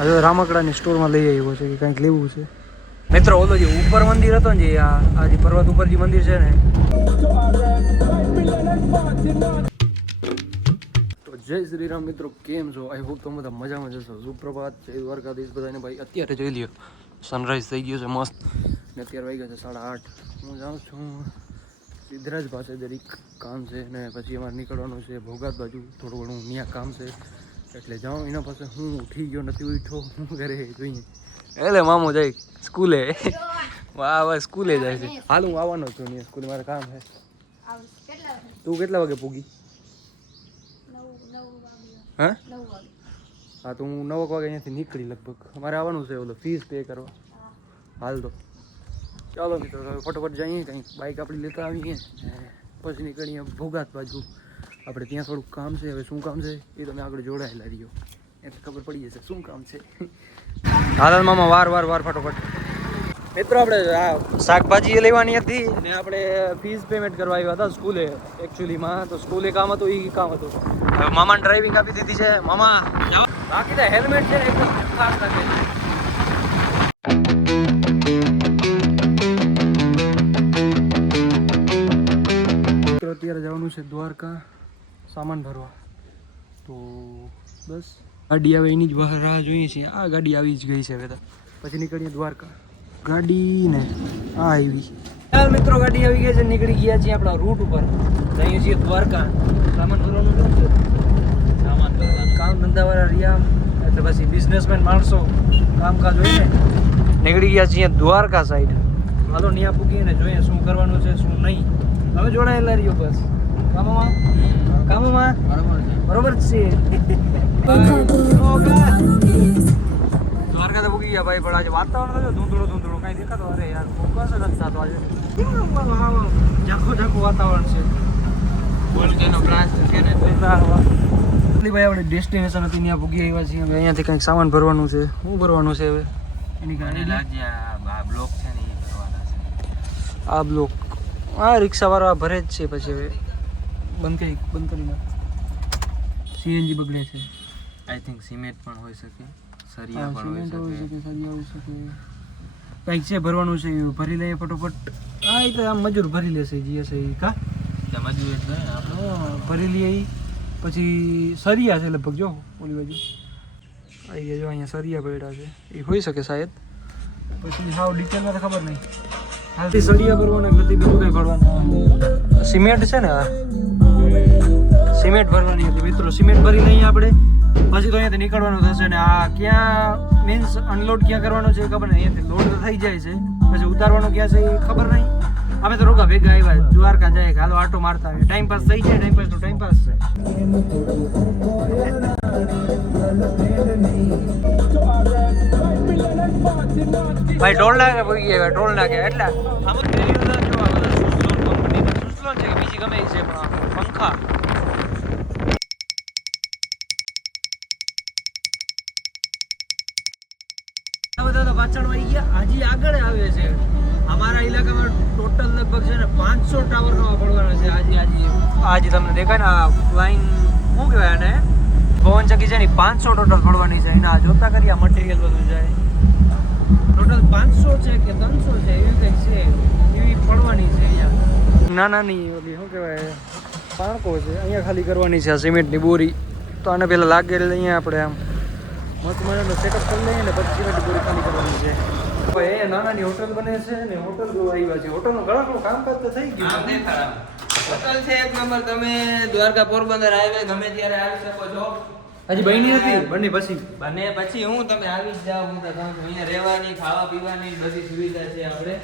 હવે રામકડાની સ્ટોરમાં લઈ આવ્યો છે કે કંઈક લેવું છે મિત્રો. ઓલો જે ઉપર મંદિર હતો ને, જે આ જે પર્વત ઉપર જે મંદિર છે ને, તો જય શ્રી રામ મિત્રો, કેમ છો? આઈ હોપ તમે બધા મજામાં જશો. સુપ્રભાત, જય દ્વારકાધીશ બધાને. ભાઈ અત્યારે જોઈ લ્યો સનરાઈઝ થઈ ગયો છે મસ્ત ને. અત્યારે વાગ્યા છે 8:30. હું જાઉં છું સિદ્ધરાજ પાસે, જરીક કામ છે ને પછી અમારે નીકળવાનું છે ભોગાત બાજુ, થોડું ઘણું ત્યાં કામ છે એટલે જાઉં. એના પાસે હું ઉઠી ગયો નથી, ઉઠો હું ઘરે જોઈએ. એટલે મામો જાય સ્કૂલે. વાહ વાહ, સ્કૂલે જાય છે. હાલ હું આવવાનો છું ને સ્કૂલે, મારે કામ છે. તું કેટલા વાગે પૂગી? હા હા, તો હું 9 વાગે અહીંયાથી નીકળી લગભગ. અમારે આવવાનું છે ઓલો ફીસ પે કરવા. હાલ તો ચાલો મિત્રો, ફટોફટ જઈએ, કંઈક બાઇક આપણી લેતા આવીએ પછી નીકળીએ ભોગાત બાજુ. આપણે ત્યાં થોડુંક કામ છે. હવે શું કામ છે એ તમે આગળ જોડાયેલા રહ્યો એટલે ખબર પડી જશે શું કામ છે. હાલ મામા, વાર ફટોફટ. મિત્રો આપણે શાકભાજી એ લેવાની હતી ને આપણે ફીસ પેમેન્ટ કરવા આવ્યા હતા સ્કૂલે એકચ્યુઅલીમાં. તો સ્કૂલે કામ હતું, એ કામ હતું. હવે મામાને ડ્રાઇવિંગ આપી દીધી છે. મામા બાકી તો હેલ્મેટ છે ને એકદમ ખાસ રાખે છે. અત્યારે જવાનું છે દ્વારકા સામાન ભરવા. તો બસ ગાડી આવે એની જ બહાર રાહ જોઈએ છીએ. આ ગાડી આવી જ ગઈ છે હવે તો. પછી નીકળીએ દ્વારકા. ગાડી ને આ આવી. ચાલ મિત્રો, ગાડી આવી ગઈ છે. નીકળી ગયા છીએ આપણા રૂટ ઉપર. જઈએ છીએ દ્વારકા. સામાન ભરવાનું છે. સામાન ભરવાનું કામ ધંધાવાળા રહ્યા એટલે પછી બિઝનેસમેન માણસો કામકાજ હોય ને. નીકળી ગયા છીએ દ્વારકા સાઈડ. હાલો ત્યાં પૂગીએ ને જોઈએ શું કરવાનું છે શું નહીં. હવે જોડાયેલા રહ્યો બસ કામોમાં. બરોબર છે. દ્વારકા તો પૂગી ગયા ભાઈ, પણ આજે વાતાવરણ છે ધૂંધળું કઈ દેખાતો. અરે યાર ફોકસ જ નથી થતો આજે. ઝાખું વાતાવરણ છે. બોલકેનો બ્લાસ્ટ છે ને ભાઈ. આપણે ડેસ્ટિનેશન હતી ત્યાં પૂગી આવ્યા છીએ. હવે અહીંયાથી કંઈક સામાન ભરવાનું છે. શું ભરવાનું છે હવે? એની ગાડી આ બ્લોક છે ને, એ ભરવાના છે. આ બ્લોક આ રિક્ષાવાળા ભરે જ છે. પછી હવે બંધ કરી નાખ. સીએનજી બગડે છે. આઈ થિંક સિમેન્ટ પણ હોઈ શકે, સરિયા પણ હોઈ શકે. કંઈક છે ભરવાનું છે, ભરી લઈએ ફટોફટ. હા, એ તો આમ મજૂર ભરી લેશે જે હશે એ. કા મજૂર એટલે આપણે ભરી લઈએ. પછી સરિયા છે લગભગ, જો ઓલી બાજુ આવી ગયા. જો અહીંયા સરિયા પડ્યા છે, એ હોઈ શકે શાયદ. પછી હાવ ડિટેલમાં તો ખબર નહીં. હાલથી સળિયા ભરવાના, નથી બીજું કંઈ ભરવાનું. સિમેન્ટ છે ને, આ સિમેન્ટ ભરવાની હતી મિત્રો. સિમેન્ટ ભરી લઈએ આપણે. પછી તો અહીંયાથી નીકળવાનું થશે ને. આ ક્યાં મીન્સ અનલોડ ક્યાં કરવાનો છે એ ખબર નહીં. અહીંયાથી લોડ તો થઈ જાય છે, પછી ઉતારવાનું ક્યાં છે એ ખબર નહીં. અમે તો રોકા ભેગા આવ્યા દ્વારકા જાય, હાલો આટો મારતા આવીએ. ટાઈમ પાસ થઈ જાય. ટાઈમ પાસ છે. ભાઈ ટોલ નાકે પહોંચી ગયા. ટોલ નાકે એટલે આમ જ સુસલોન છે કે બીજી ગમે છે, પણ પંખા બધા તો પાછળ આવી ગયા. હજી આગળ આવે છે. અમારા ઇલાકામાં ટોટલ લગભગ છે ને 500 ટાવર નવા પડવાના છે. આજે તમને દેખાય ને આ લાઈન, શું કહેવાય આને, પવનચક્કી છે ને 500 ટોટલ પડવાની છે. એના જોતા કરી આ મટીરિયલ બધું જાય. ટોટલ 500 છે કે 300 છે એવી કંઈક છે, એવી પડવાની છે અહીંયા. નાની ઓલી શું કહેવાય પાણકો છે, અહીંયા ખાલી કરવાની છે આ સિમેન્ટની બોરી. તો આને પહેલાં લાગે અહીંયા આપણે આમ મસ્ત મજાનો સેટઅપ કરી લઈએ ને પછી સિમેન્ટની બોરી ખાલી કરવાની છે. એ નાનાની હોટલ બને છે ને, હોટલ જોવા આવ્યા છે. હોટલનું ઘણું કામકાજ તો થઈ ગયું. હોટલ છે એક નંબર. તમે દ્વારકા પોરબંદર હાઈવે ગમે ત્યારે આવી શકો છો. હજી બની નથી, બની પછી હું તમે આવી જ જાઓ. હું તો કહું છું અહીંયા રહેવાની, ખાવા પીવાની બધી સુવિધા છે આપણે.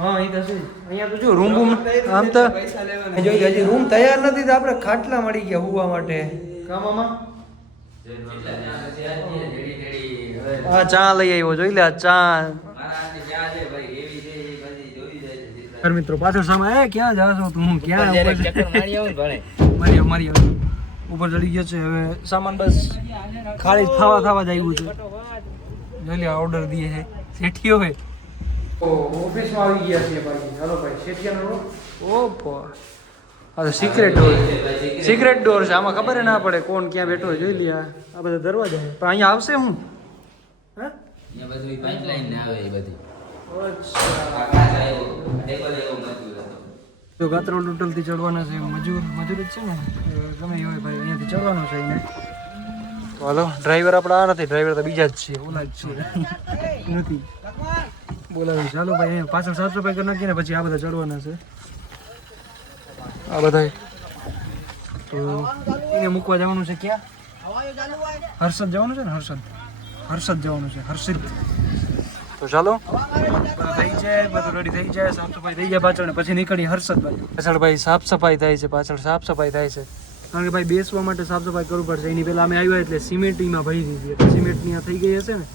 હા, એ તો છે. અહીંયા તો જો રૂમ આમ તો પૈસા લેવાના. જો હજી રૂમ તૈયાર નથી તો આપણે ખાટલા મળી ગયા હોવા માટે. કામમાં હા ચા લઈ આવ્યો. જોઈ લે આ ચા. મિત્રો પાછળ સામે ક્યાં જાવ છો તું? ક્યાં મારી ઉપર ચડી ગયો છે. હવે સામાન બસ ખાલી થવા જ આવ્યું છે. જોઈ લે ઓર્ડર દીએ છે શેઠીઓ હે. ઓફિસમાં આવી ગયા છે ભાઈ. હાલો ભાઈ, શેઠિયાનો ઓપો. હા તો સિક્રેટ ડોર છે. આમાં ખબર ના પડે કોણ ક્યાં બેઠો હોય. જોઈ લે આ બધા દરવાજા છે, પણ અહીંયા આવશે હું હા અહીંયા બધું પાઇપલાઇન ને આવે એ બધી અચ્છા આકાશ આવ્યો ટેબલ એવો મજબૂત હતો તો ગાત્રો ટોટલથી ચડવાના છે મજૂર જ છે ને ગમે એ હોય ભાઈ અહીંયાથી ચડવાનું છે એને તો હાલો ડ્રાઈવર આપણા આ નથી ડ્રાઈવર તો બીજા જ છે ઓલા જ છે નથી બોલાવી ચાલો ભાઈ અહીંયા પાછળ સાફ સફાઈ કરી નાખીએ ને પછી આ બધા ચડવાના છે આ બધા તો એને મૂકવા જવાનું છે ક્યાં હર્ષદ જવાનું છે ને હર્ષદ જવાનું છે હર્ષિત તો ચાલો બધું થઈ જાય બધું રેડી થઈ જાય સાફ સફાઈ થઈ જાય પાછળ ને પછી નીકળી હર્ષદ ભાઈ પાછળ ભાઈ સાફ સફાઈ થાય છે પાછળ સાફ સફાઈ થાય છે કારણ કે ભાઈ બેસવા માટે સાફ સફાઈ કરવું પડશે એની પહેલાં અમે આવ્યા એટલે સિમેન્ટમાં ભરી દીધી એટલે સિમેન્ટની આ થઈ ગઈ હશે ને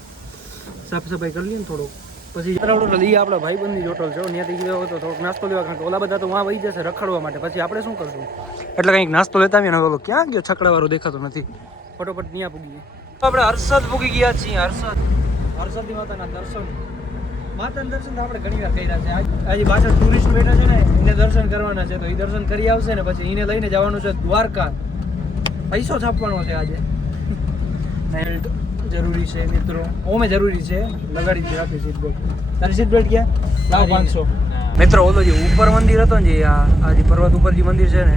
સાફ સફાઈ કરી લઈએ ને થોડો પછી હોટલ એ આપણા ભાઈબંધની હોટલ છે ત્યાંથી ગયો હતો થોડોક નાસ્તો લેવા કારણ કે ઓલા બધા તો વાં વહી જશે રખડવા માટે પછી આપણે શું કરશું એટલે કંઈક નાસ્તો લેતા આવીએ ને ઓલો ક્યાં ગયો છકડાવાળો દેખાતો નથી ફટોફટ ત્યાં પૂગીએ તો આપણે હર્ષદ પૂગી ગયા છીએ હર્ષદની માતાના દર્શન તો આપણે ઘણી વાર કર્યા છે આજે પાછળ ટુરિસ્ટ બેઠા છે ને એને દર્શન કરવાના છે તો એ દર્શન કરી આવશે ને પછી એને લઈને જવાનું છે દ્વારકા પૈસો છાપવાનો છે આજે હેલ્થ જરૂરી છે મિત્રો ઓમે જરૂરી છે લગાડી જ રાખી સીટ બેલ્ટ તારી સીટ બેલ્ટ ક્યાં લાવ 500 મિત્રો ઓલો જે ઉપર મંદિર હતો ને જે આ જે પર્વત ઉપર જે મંદિર છે ને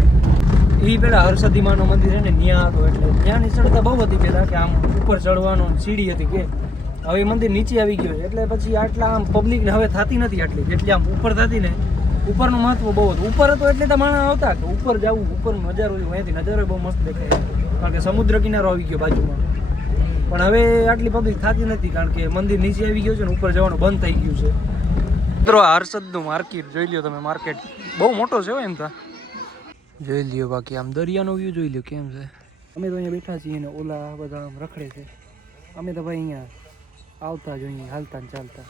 એ પેલા હર્ષદી માનું મંદિર છે ને ત્યાં હતો એટલે ત્યાંની ચડતા બહુ હતી પેલા કે આમ ઉપર ચડવાનો સીડી હતી કે હવે મંદિર નીચે આવી ગયો એટલે પછી આટલા આમ પબ્લિક ને હવે થતી નથી આટલી જેટલી આમ ઉપર થતી ને ઉપરનું મહત્વ બહુ હતું ઉપર હતો એટલે તો માણસ આવતા કે ઉપર જવું ઉપર નજારો અહીંયાથી નજારો બહુ મસ્ત દેખાય કારણ કે સમુદ્ર કિનારો આવી ગયો બાજુમાં પણ હવે આટલી પબ્લિક થતી નથી કારણ કે મંદિર નીચે આવી ગયું છે ને ઉપર જવાનું બંધ થઈ ગયું છે મિત્રો હર્ષદનું માર્કેટ જોઈ લ્યો તમે માર્કેટ બહુ મોટો છે એમ તા જોઈ લ્યો બાકી આમ દરિયાનો વ્યૂ જોઈ લ્યો કેમ છે અમે તો અહીંયા બેઠા છીએ ને ઓલા બધા આમ રખડે છે અમે તો ભાઈ અહીંયા આવતા જોઈએ હાલતા ને ચાલતા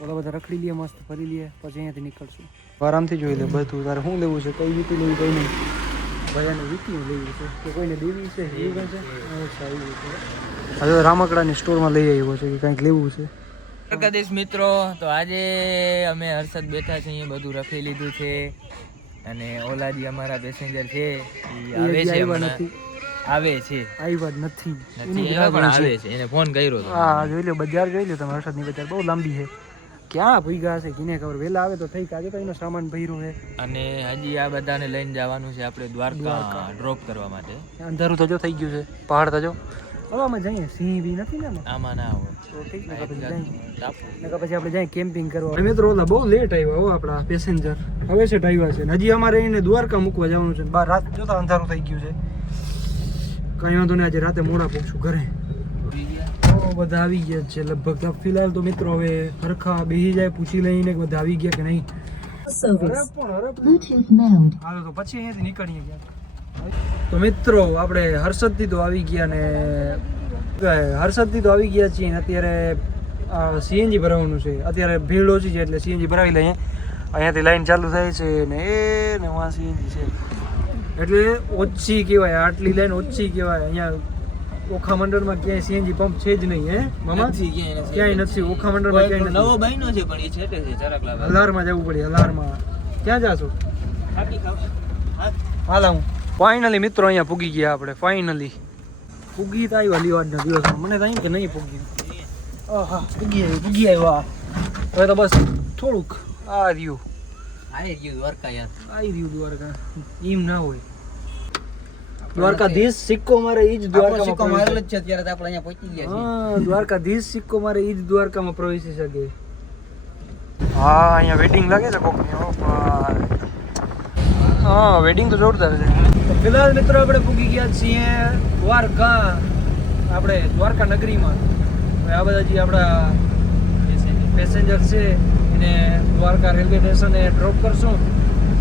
ઓલા બધા રખડી લઈએ મસ્ત ફરી લઈએ પછી અહીંયાથી નીકળશું આરામથી જોઈ લે બધું તારે શું લેવું છે કઈ વીટી લેવી કઈ નહીં ભાઈ આને વીટી લેવી છે કે કોઈને દેવી છે એવું છે અચ્છા એવું છે હવે રામકડાની સ્ટોરમાં લઈ આવ્યો છે કે કંઈક લેવું છે દ્વારકાધીશ મિત્રો તો આજે અમે હર્ષદ બેઠા છે અહીંયા બધું રખી લીધું છે અને ઓલા જે અમારા પેસેન્જર છે એ આવે છે આવે છે આવ્યા જ નથી પણ આવે છે એને ફોન કર્યો હતો હા જોઈ લો બજાર જોઈ લો તમે હર્ષદની બજાર બહુ લાંબી છે ક્યાં ભૂગ્યા હશે કિને ખબર વહેલા આવે તો થઈ કાજે તો એનો સામાન ભર્યો છે અને હજી આ બધાને લઈને જવાનું છે આપણે દ્વારકા ડ્રોપ કરવા માટે અંધારું તો જો થઈ ગયું છે પહાડ તો જો હવે અમે જઈએ સિંહ બી નથી ને આમાં ના આવે તો ઠીક ને પછી આપણે જઈએ કેમ્પિંગ કરવા મિત્રો ઓલા બહુ લેટ આવ્યા હો આપણા પેસેન્જર હવે છે આવ્યા છે હજી અમારે એને દ્વારકા મૂકવા જવાનું છે બહાર રાત જોતા અંધારું થઈ ગયું છે કઈ વાંધો નહીં આજે રાતે મોડા પહોંચશું ઘરે બધા આવી ગયા છે લગભગ ફિલહાલ તો મિત્રો હવે હરખા બેસી જાય પૂછી લઈને બધા આવી ગયા કે નહીં હાલો તો પછી અહીંયાથી નીકળીએ ગયા તો મિત્રો આપણે હર્ષદથી તો આવી ગયા ને હર્ષદથી તો આવી ગયા છીએ ને અત્યારે સીએનજી ભરાવાનું છે અત્યારે ભીડ ઓછી છે એટલે સીએનજી ભરાવી લઈએ અહીંયાથી લાઈન ચાલુ થાય છે ને એ ને વાં સીએનજી છે એટલે ઓછી કહેવાય આટલી લાઈન ઓછી કહેવાય અહીંયા ઓખા મંડળમાં ક્યાંય સીએનજી પંપ છે જ નહીં હે મામા ક્યાંય નથી ઓખા મંડળમાં ક્યાંય નથી નવો બન્યો છે પણ એ છેટે છે ચરક લાવે હલારમાં જવું પડે હલારમાં ક્યાં જાશો હાલ હું ફાઇનલી મિત્રો અહીંયા પૂગી ગયા આપણે ફાઇનલી પૂગી તો આવ્યા લીવાડના દિવસમાં મને તો કે નહીં પૂગી હા પૂગી આવ્યા હવે તો બસ થોડુંક આ રહ્યું આવી ગયું દ્વારકા યાર આવી રહ્યું દ્વારકા એમ ના હોય દ્વારકાધીશ સિક્કો મારે ઈ જ દ્વારકામાં સિક્કો મારેલો જ છે અત્યારે આપણે અહીંયા પહોંચી ગયા છીએ હા દ્વારકાધીશ સિક્કો મારે ઈ જ દ્વારકામાં પ્રવેશી શકે હા અહીંયા વેડિંગ લાગે છે કોકની ઓ ભાઈ હા વેડિંગ તો જોરદાર છે તો ફિલહાલ મિત્રો આપણે પૂગી ગયા છીએ દ્વારકા આપણે દ્વારકા નગરીમાં આ બધા જે આપણા પેસેન્જર છે એને દ્વારકા રેલવે સ્ટેશને ડ્રોપ કરશું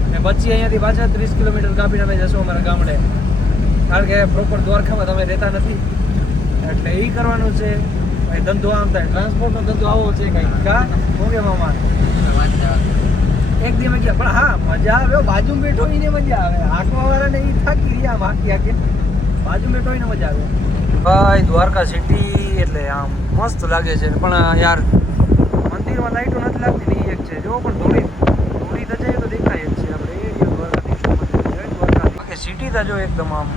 અને પછી અહીંયાથી પાછા 30 કિલોમીટર કાપીને અમે જશું અમારા ગામડે કારણ કે પ્રોપર દ્વારકામાં તમે રહેતા નથી એટલે એ કરવાનું છે ભાઈ ધંધો આમ થાય ટ્રાન્સપોર્ટનો ધંધો આવો છે કંઈક કા ઓકે મામા એક દિવસ ગયા પણ હા મજા આવે બાજુ બેઠો એને મજા આવે આંખવા વાળાને એ થાકી રહ્યા બાકી આખી બાજુ બેઠો એને મજા આવે ભાઈ દ્વારકા સિટી એટલે આમ મસ્ત લાગે છે પણ યાર મંદિરમાં લાઈટો નથી લાગતી ને એક છે જો પણ થોડી તો જઈએ તો દેખાય જ છે આપણે એ દ્વારકા સિટી તો જો એકદમ આમ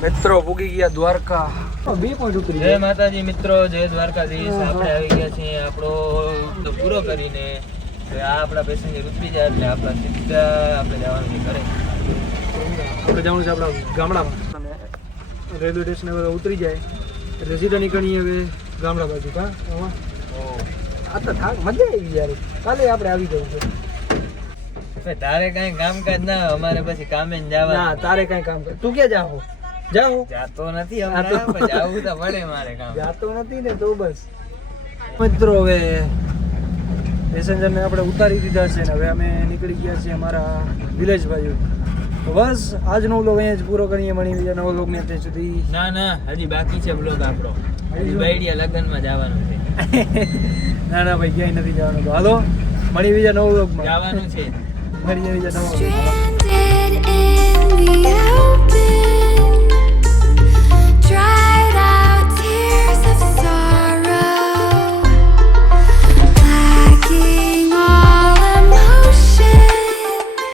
મિત્રો પૂગી ગયા દ્વારકા 2 પોઈન્ટ ઉતરી જય માતાજી મિત્રો, જય દ્વારકાધીશ. આપણે આવી ગયા છીએ આપણો તો પૂરો કરીને. તો આ આપણા પેસેન્જર ઉતરી જાય એટલે આપણા સીધા આપણે જવાનું છે ઘરે. આપણે જવાનું છે આપણા ગામડામાં અને રેલવે સ્ટેશન હવે ઉતરી જાય એટલે સીધા નીકળીએ હવે ગામડા બાજુ. કા આ તો થાક મજા આવી યાર. કાલે આપણે આવી જવું છે. તારે કઈ કામકાજ ના, અમારે પછી કામે ના જવાનું. તારે કઈ કામ કર. તું ક્યાં જાવ? જાવ જાતો નથી હમણાં, પણ જાવું તો પડે મારે કામ. જાતો નથી ને તો બસ. મિત્રો હવે પેસેન્જરને આપણે ઉતારી દીધા છે ને હવે અમે નીકળી ગયા છીએ અમારા વિલેજ બાજુ. તો બસ આજનો વ્લોગ અહીંયા જ પૂરો કરીએ. મળી બીજા નવો વ્લોગ ને ત્યાં સુધી. ના ના, હજી બાકી છે બ્લોગ આપણો. હજી બાયડિયા લગ્નમાં જવાનું છે. ના ના ભાઈ ક્યાંય નથી જવાનું. તો હાલો મળી બીજા નવો વ્લોગમાં. જવાનું છે. મળીએ બીજા નવો vlog. Stranded in the open.